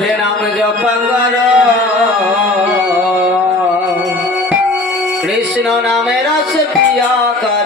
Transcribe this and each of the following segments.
রাধে নাম জপ কর। কৃষ্ণ নামে রস পিয়া কর।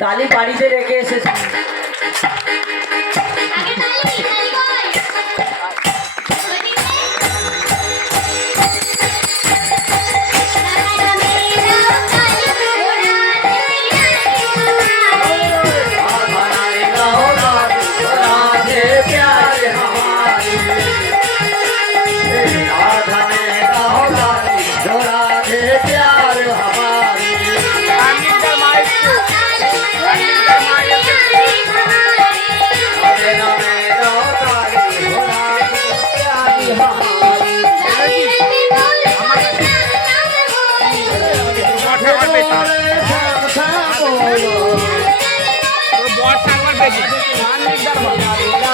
काली पानी से रेखे से বর্ষা করবে